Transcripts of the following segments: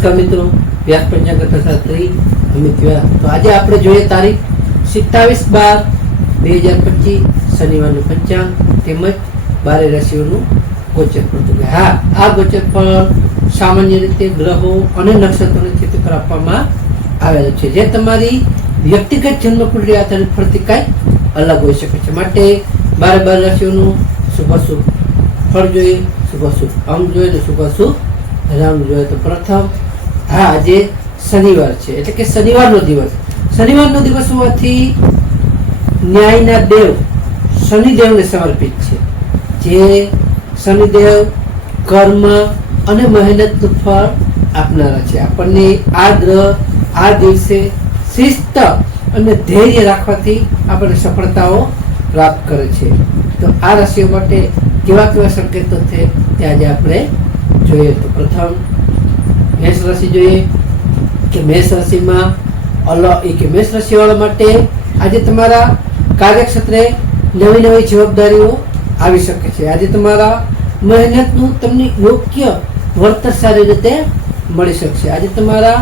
નમસ્કાર મિત્રો. વ્યાસ પંચાંગ શાસ્ત્રી અમિત વ્યાસ. તો આજે આપણે જોઈએ તારીખ સિત્તાવીસ બાર બે હજાર પચીસ, શનિવારનું પંચાંગ તેમજ બારે રાશિઓનું ગોચર પડતું હા, આ ગોચર ફળ સામાન્ય રીતે ગ્રહો અને નક્ષત્રોની ચિત્ર પર આપવામાં આવેલું છે. જે તમારી વ્યક્તિગત જન્મ કુંડળી આધારિત ફળથી કાંઈ અલગ હોઈ શકે છે. માટે બારે બાર રાશિઓનું શુભાશુભ ફળ જોઈએ, શુભાશુભ અંગ જોઈએ ને શુભાશુભ રામ જોઈએ. તો પ્રથમ હા, આજે શનિવાર છે. એટલે કે શનિવારનો દિવસ. શનિવારનો દિવસ હોવાથી ન્યાયના દેવ શનિદેવને સમર્પિત છે. જે શનિદેવ કર્મ અને મહેનતનું ફળ આપનારા છે. આપણને આ ગ્રહ આ દિવસે શિસ્ત અને ધૈર્ય રાખવાથી આપણને સફળતાઓ પ્રાપ્ત કરે છે. તો આ રાશિઓ માટે કેવા કેવા સંકેતો છે તે આજે આપણે જોઈએ. તો પ્રથમ મેષ રાશિ જોઈએ કે મેષ રાશિમાં અલ એ કે મેષ રાશિવાળા માટે આજે તમારા કાર્યક્ષેત્રે નવી નવી જવાબદારીઓ આવી શકે છે. આજે તમારા મહેનતનું તમને યોગ્ય વળતર સારી રીતે મળી શકશે. આજે તમારા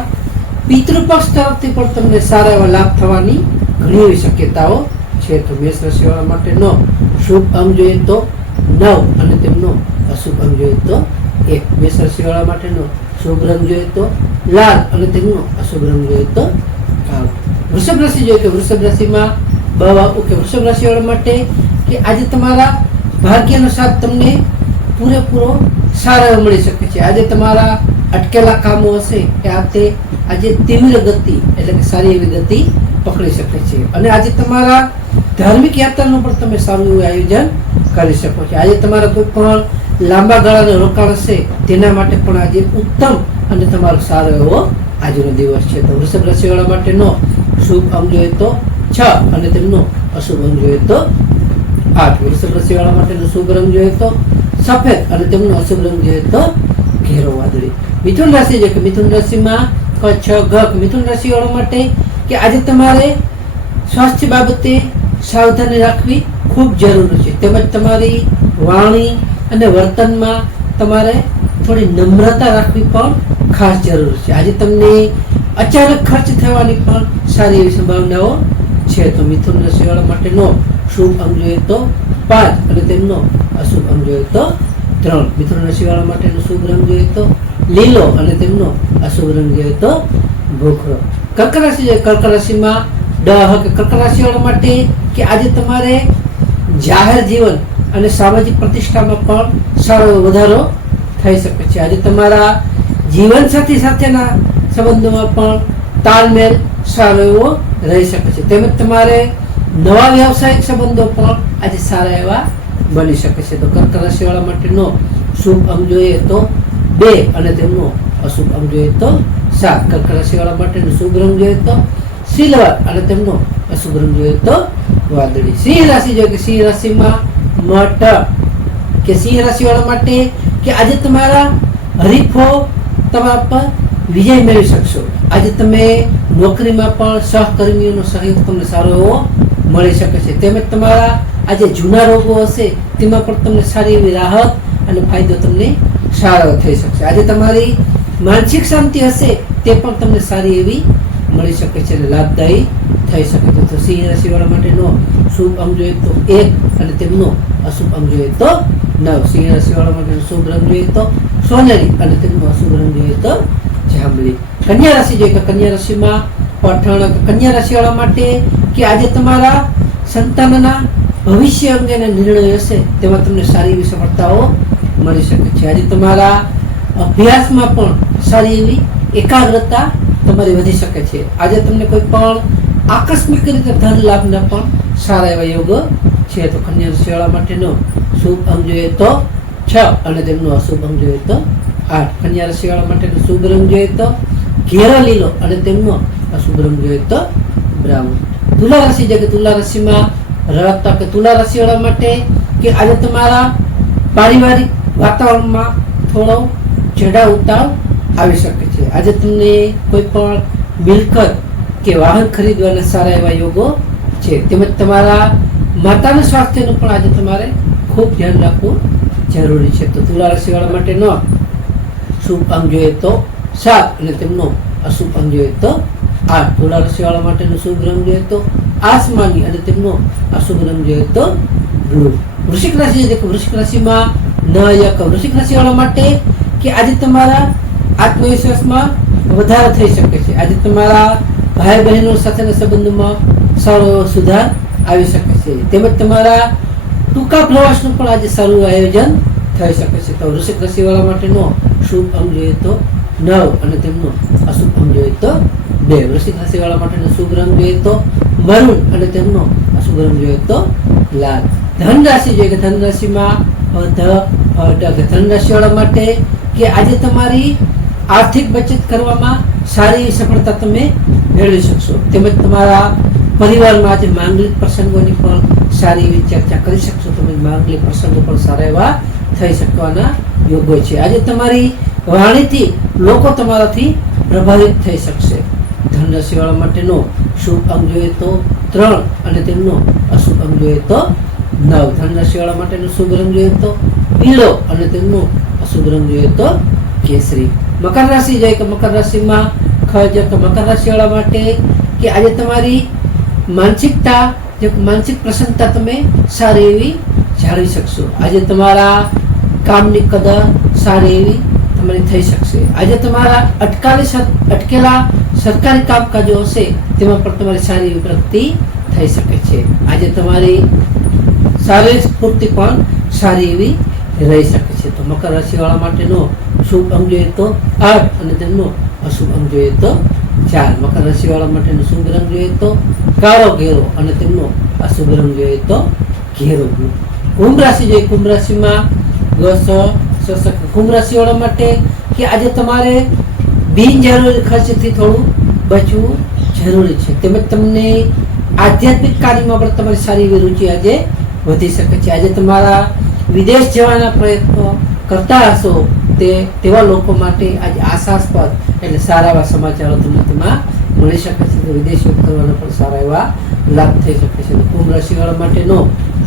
પિતૃપક્ષ તરફથી પણ તમને સારા એવા લાભ થવાની ઘણી એવી શક્યતાઓ છે. તો મેષ રાશિવાળા માટેનો શુભ અંગ જોઈએ તો નવ અને તેમનો અશુભ અંગ જોઈએ તો એક. મેષ રાશિવાળા માટેનો શુભ રંગ જોઈએ તો લાલ અને તેમનો અશુભ રંગ જોઈએ તો કાળો. વૃષભ રાશિ જોઈએ તો વૃષભ રાશિમાં બવા ઓકે વૃષભ રાશિવાળા માટે કે આજે તમારા ભાગ્યનો સાથ તમને પૂરેપૂરો સારો મળી શકે છે. આજે તમારા અટકેલા કામો હશે કે આ તે આજે તીવ્ર ગતિ એટલે કે સારી એવી ગતિ પકડી શકે છે. અને આજે તમારા ધાર્મિક યાત્રાનું પણ તમે સારું એવું આયોજન કરી શકો છો. આજે તમારા કોઈ પણ લાંબા ગાળાનું રોકાણ હશે, તેના માટે પણ આજે ઉત્તમ અને તમારો સારો એવો આજનો દિવસ છે. તો વૃષભ રાશિવાળા માટેનો શુભ અંગ જોઈએ તો છ અને તેમનો અશુભ અંગ જોઈએ તો આઠ. વૃષભ રાશિવાળા માટેનો શુભ રંગ જોઈએ તો સફેદ અને તેમનો અશુભ રંગ જોઈએ તો ઘેરો વાદળી. મિથુન રાશિ છે કે મિથુન રાશિમાં કચ્છ ગક મિથુન રાશિવાળા માટે કે આજે તમારે સ્વાસ્થ્ય બાબતે સાવધાની રાખવી ખૂબ જરૂરી છે. તેમજ તમારી વાણી અને વર્તનમાં તમારે થોડી નમ્રતા રાખવી પણ ખાસ જરૂર છે. આજે તમને અચાનક ખર્ચ થવાની પણ સારી એવી સંભાવનાઓ છે. તો મિથુન રાશિવાળા માટેનો શુભ અંગ જોઈએ તો પાંચ અને તેમનો અશુભ અંગ જોઈએ તો ત્રણ. મિથુન રાશિવાળા માટેનો શુભ રંગ જોઈએ તો લીલો અને તેમનો અશુભ રંગ જોઈએ તો ભૂખરો. કર્ક રાશિ છે. કર્ક રાશિમાં ડહ કે કર્ક રાશિવાળા માટે કે આજે તમારે જાહેર જીવન અને સામાજિક પ્રતિષ્ઠામાં પણ સારો વધારો થઈ શકે છે. આજે તમારા જીવનસાથી સાથેના સંબંધોમાં પણ તાલમેલ સારો એવો રહી શકે છે. તેમજ તમારે નવા વ્યવસાયિક સંબંધો પણ આજે સારા એવા બની શકે છે. તો કર્ક રાશિવાળા માટેનો શુભ અંગ જોઈએ તો બે અને તેમનો અશુભ અંગ જોઈએ તો સાત. કર્ક રાશિવાળા માટેનો શુભ રંગ જોઈએ તો સિલ્વર અને તેમનો અશુભ રંગ જોઈએ તો વાદળી. સિંહ રાશિ જોઈએ કે સિંહ રાશિમાં મટર કે સિંહ રાશિવાળા માટે કે આજે તમારા હરીફો તમારા પર વિજય મેળવી શકશો. આજે તમે નોકરીમાં પણ સહકર્મીઓનો સહયોગ તમને સારો એવો મળી શકે છે. તેમજ તમારા આજે જૂના રોગો હશે તેમાં પણ તમને સારી એવી રાહત અને ફાયદો તમને સારો થઈ શકશે. આજે તમારી માનસિક શાંતિ હશે તે પણ તમને સારી એવી મળી શકે છે અને લાભદાયી થઈ શકે છે. તો સિંહ રાશિવાળા માટેનો શુભ અંગ જોઈએ તો એક અને તેમનો અશુભ અંગ જોઈએ તો નવ. સિંહ રસીવાળા માટે શુભ રંગ જોઈએ તો સોનેરી અને તેમનો અશુભ રંગ જોઈએ તો જાંબલી. કન્યા રાશિ જોઈએ કે કન્યા રાશિમાં પઠણ કન્યા રાશિવાળા માટે કે આજે તમારા સંતાનના ભવિષ્ય અંગેના નિર્ણયો હશે તેમાં તમને સારી એવી સફળતાઓ મળી શકે છે. આજે તમારા અભ્યાસમાં પણ સારી એવી એકાગ્રતા તમારી વધી શકે છે. આજે તમને કોઈ પણ આકસ્મિક રીતે ધન લાભના પણ સારા એવા યોગ છે તો કન્યા શિયાળા માટેનો શુભ અંગ જોઈએ તો છ અને તેમનો અશુભ અંગ જોઈએ તો આઠ. કન્યા શિયાળા માટેનો શુભ રંગ જોઈએ તો ઘેરો લીલો અને તેમનો અશુભ રંગ જોઈએ તો બ્રાઉન. તુલા રાશિ છે કે તુલા રાશિમાં રહેતા કે તુલા રાશિવાળા માટે કે આજે તમારા પારિવારિક વાતાવરણમાં થોડો ચઢાવ ઉતાર આવી શકે છે. આજે તમને કોઈ પણ મિલકત કે વાહન ખરીદવાના સારા એવા યોગો છે. તેમજ તમારા માતાના સ્વાસ્થ્યનું પણ આજે તમારે ખૂબ ધ્યાન રાખવું જરૂરી છે. તો તુલા રાશિવાળા ન શુભ અંગ જોઈએ તો સાત અને તેમનો અશુભ અંગ જોઈએ તો આઠ. તુલા રાશિવાળા માટેનો શુભ રંગ જોઈએ તો આસમાની અને તેમનો અશુભ રંગ જોઈએ તો બ્લુ. વૃશ્ચિક રાશિ છે. વૃષિક રાશિમાં નાયક વૃશ્ચિક રાશિવાળા માટે કે આજે તમારા આત્મવિશ્વાસમાં વધારો થઈ શકે છે. આજે તમારા ભાઈ બહેનો સાથેના સંબંધોમાં સારો સુધાર આવી શકે છે. તેમજ તમારા ટૂંકા પ્રવાસનું પણ આજે સારું આયોજન થઈ શકે છે. તો વૃશ્ચિક રાશિવાળા માટેનો શુભ અંગ જોઈએ તો નવ અને તેમનો અશુભ અંગ જોઈએ તો બે. વૃષિક રાશિવાળા માટેનો શુભ રંગ જોઈએ તો મરૂન અને તેમનો અશુભ રંગ જોઈએ તો લાલ. ધન રાશિ જોઈએ કે ધન રાશિમાં ધન રાશિવાળા માટે કે આજે તમારી આર્થિક બચત કરવામાં સારી સફળતા તમે મેળવી શકશો. તેમજ તમારા પરિવારમાં આજે માંગલિક પ્રસંગોની પણ સારી એવી ચર્ચા કરી શકશો. તમે માંગલિક પ્રસંગો પણ સારા એવા થઈ શકવાના યોગ્ય છે. આજે તમારી વાણીથી લોકો તમારાથી પ્રભાવિત થઈ શકશે. ધન રાશિવાળા માટેનો શુભ અંગ જોઈએ તો ત્રણ અને તેમનો અશુભ અંગ જોઈએ તો નવ. ધન રાશિવાળા માટેનો શુભ રંગ જોઈએ તો પીળો અને તેમનો અશુભ રંગ જોઈએ તો કેસરી. મકર રાશિ જાય કે મકર રાશિમાં? ખજ કે, મકર રાશિવાળા માટે કે આજે તમારી માનસિકતા, જે માનસિક પ્રસન્નતા તમે સારી એવી જાળવી શકશો. આજે તમારા કામની કદર સારી એવી તમારી થઈ શકશે. આજે તમારા અટકાવી અટકેલા સરકારી કામકાજો હશે, તેમાં પણ તમારી સારી એવી પ્રગતિ થઈ શકે છે. આજે તમારી શારીરિક સ્ફૂર્તિ પણ સારી એવી રહી શકે છે. તો મકર રાશિવાળા માટેનો શુભ અંગ જોઈએ તો આઠ અને તેમનો અશુભ અંગ જોઈએ તો ચાર મકર રાશિવાળા માટેનો શુભ રંગ જોઈએ તો કાળો ઘેરો અને તેમનો અશુભ રંગ જોઈએ તો ઘેરો blue. કુંભ રાશિ જોઈએ કુંભ રાશિમાં ગસ કુંભ રાશિવાળા માટે કે આજે તમારે બિનજરૂરી ખર્ચથી થોડું બચવું જરૂરી છે તેમજ તમને આધ્યાત્મિક કાર્યમાં પણ તમારી સારી એવી રુચિ આજે વધી શકે છે આજે તમારા વિદેશ જવાના પ્રયત્નો કરતા હશો તે તેવા લોકો માટે આજે આશાસ્પદ એટલે સારા એવા સમાચારો તમને તેમાં મળી શકે છે. તો વિદેશ યોગ પણ સારા એવા લાભ થઈ શકે છે. કુંભ રાશિવાળા માટેનો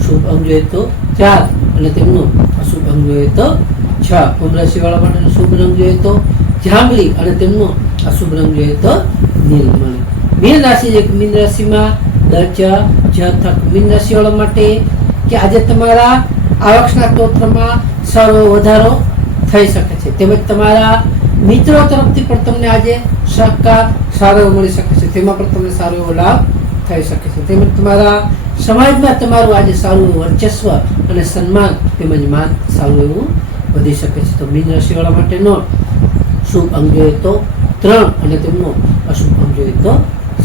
શુભ અંગ જોઈએ તો ચાર અને તેમનો અશુભ અંગ જોઈએ તો છ. કુંભ રાશિવાળા માટેનો શુભ રંગ જોઈએ તો જાંબલી અને તેમનો અશુભ રંગ જોઈએ તો નીલમણી મીન રાશિ છે મીન રાશિમાં દચ જથક મીન રાશિવાળા માટે કે આજે તમારા આવકના સ્તોત્રમાં સારો વધારો થઈ શકે છે. તેમજ તમારા મિત્રો તરફથી પણ તમને આજે સહકાર સારો એવો મળી શકે છે. તેમાં પણ તમને સારો એવો લાભ થઈ શકે છે. તેમજ તમારા સમાજમાં તમારું આજે સારું એવું વર્ચસ્વ અને સન્માન તેમજ માન સારું એવું વધી શકે છે. તો મીન રાશિવાળા માટેનો શુભ અંગ જોઈએ તો ત્રણ અને તેમનો અશુભ અંગ જોઈએ તો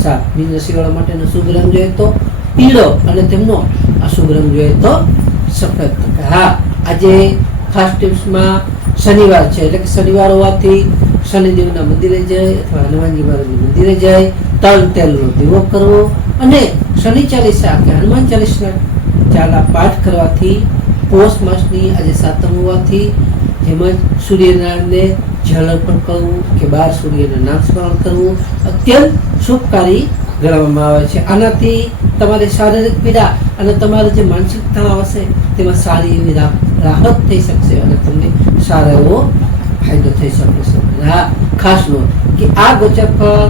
સાત. મીન રાશિવાળા માટેનો શુભ રંગ જોઈએ તો પીળો અને તેમનો અશુભ રંગ જોઈએ તો સફેદ. હા, આજે ખાસ ટિપ્સમાં શનિવાર છે. એટલે કે શનિવાર હોવાથી શનિદેવના મંદિરે જાય અથવા હનુમાનજી મહારાજના મંદિરે જાય. તલ તેલનો દીવો કરવો અને શનિ ચાલીસા કે હનુમાન ચાલીસના ચાલા પાઠ કરવાથી પોષ માસની આજે સાતમ હોવાથી જેમજ સૂર્યનારાયણને જળ અર્પણ કરવું કે બાર સૂર્યના નામ સ્મરણ કરવું અત્યંત શુભકારી ગણવામાં આવે છે. આનાથી તમારી શારીરિક પીડા અને તમારો જે માનસિક તણાવ હશે તેમાં સારી એવી રા- રાહત થઈ શકશે અને તમને સારો એવો ફાયદો થઈ શકે છે ખાસ નોંધ કે આ ગોચર ફળ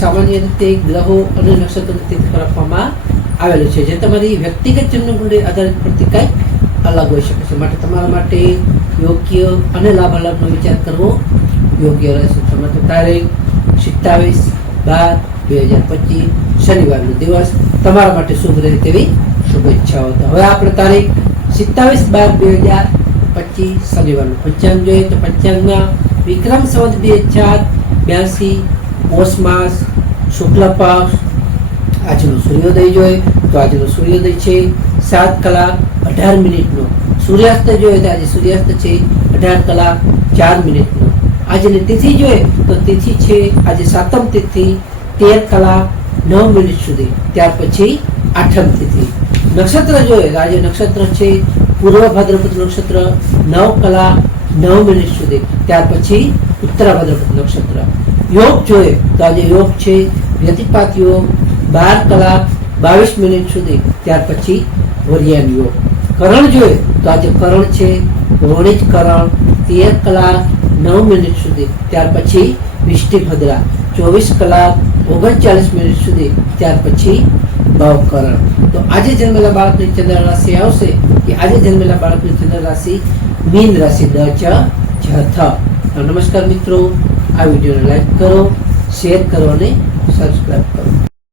સામાન્ય રીતે ગ્રહો અને નક્ષત્ર આપવામાં આવેલું છે જે તમારી વ્યક્તિગત જન્મકુંડળી આધારિત પડતી કંઈક અલગ હોઈ શકે છે માટે તમારા માટે યોગ્ય અને લાભાલાભનો વિચાર કરવો યોગ્ય રહેશે. તમારે તારીખ સિત્તાવીસ બાર બે હજાર પચીસ શનિવારનો દિવસ તમારા માટે શુભ રહે તેવી શુભેચ્છાઓ. હવે આપણે તારીખ સિત્તાવીસ બાર બે હજાર પચીસ શનિવારનું પંચાંગ જોઈએ તો પંચાંગમાં વિક્રમ સંવત બે હજાર બ્યાસી, પોષ માસ, શુક્લ પક્ષ. આજનો સૂર્યોદય જોઈએ તો આજનો સૂર્યોદય છે સાત કલાક અઢાર મિનિટનો. સૂર્યાસ્ત જોઈએ તો આજે સૂર્યાસ્ત છે અઢાર કલાક ચાર મિનિટનો. આજની તિથિ જોઈએ તો તિથિ છે આજે સાતમ તિથિ, તેર કલાક નવ મિનિટ સુધી. ત્યાર પછી આઠમ તિથિ. નક્ષત્ર જોઈએ આજે નક્ષત્ર છે, પૂર્વ ભાદ્રપદ નક્ષત્ર, નવ કલાક નવ મિનિટ સુધી. ત્યાર પછી ઉત્તર ભાદ્રપદ નક્ષત્ર. યોગ જોઈએ તો આજે યોગ છે, વ્યતિપાત યોગ, બાર કલાક બાવીસ મિનિટ સુધી. ત્યાર પછી વરિયાન યોગ. કરણ જોઈએ તો આજે કરણ છે, વણિજ કરણ, તેર કલાક નવ મિનિટ સુધી. ત્યાર પછી વિષ્ટિભદ્રા. ચોવીસ કલાક ઓગણચાલીસ મિનિટ સુધી. ત્યાર પછી ભાવકરણ તો આજે જન્મેલા બાળકની ચંદ્ર રાશિ આવશે કે આજે જન્મેલા બાળકની ચંદ્ર રાશિ મીન રાશિ દ, ચ જથ નમસ્કાર મિત્રો, આ વિડીયોને લાઈક કરો, શેર કરો અને સબસ્ક્રાઈબ કરો.